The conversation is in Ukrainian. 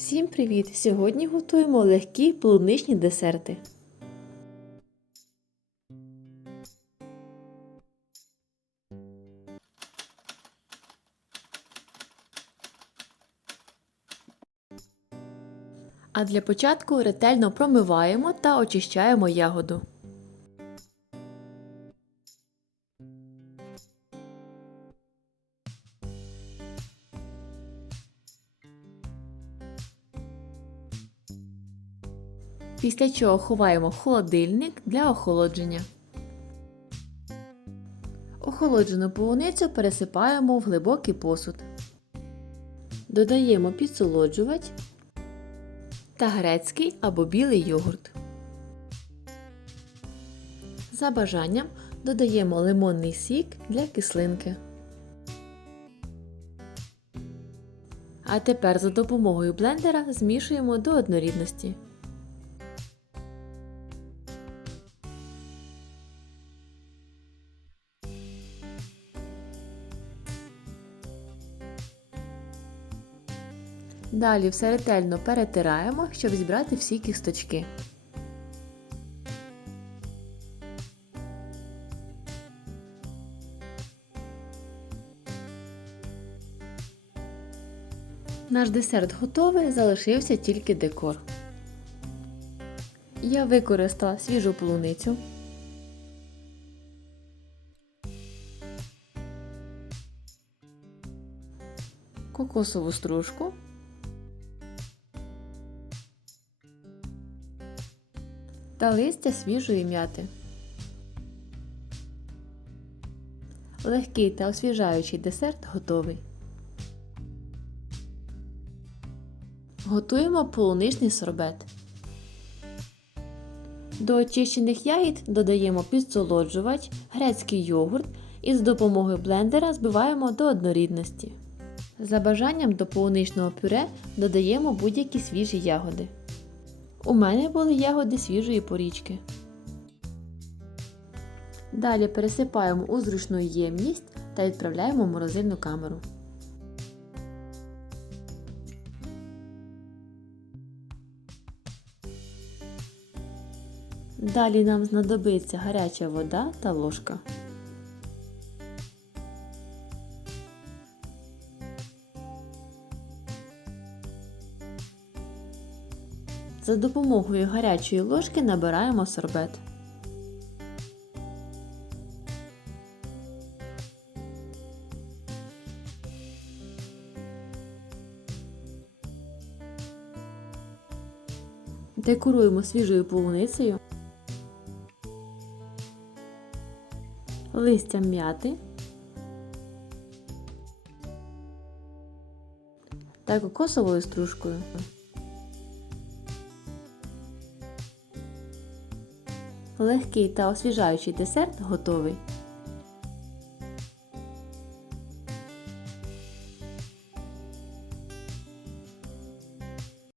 Всім привіт! Сьогодні готуємо легкі полуничні десерти. А для початку ретельно промиваємо та очищаємо ягоду. Після чого ховаємо в холодильник для охолодження. Охолоджену полуницю пересипаємо в глибокий посуд. Додаємо підсолоджувач та грецький або білий йогурт. За бажанням додаємо лимонний сік для кислинки. А тепер за допомогою блендера змішуємо до однорідності. Далі все ретельно перетираємо, щоб зібрати всі кісточки. Наш десерт готовий, залишився тільки декор. Я використала свіжу полуницю. Кокосову стружку та листя свіжої м'яти. Легкий та освіжаючий десерт готовий. Готуємо полуничний сорбет. До очищених ягід додаємо підсолоджувач, грецький йогурт і з допомогою блендера збиваємо до однорідності. За бажанням до полуничного пюре додаємо будь-які свіжі ягоди. У мене були ягоди свіжої порічки. Далі пересипаємо у зручну ємність та відправляємо в морозильну камеру. Далі нам знадобиться гаряча вода та ложка. За допомогою гарячої ложки набираємо сорбет. Декоруємо свіжою полуницею, листям м'яти та кокосовою стружкою. Легкий та освіжаючий десерт готовий.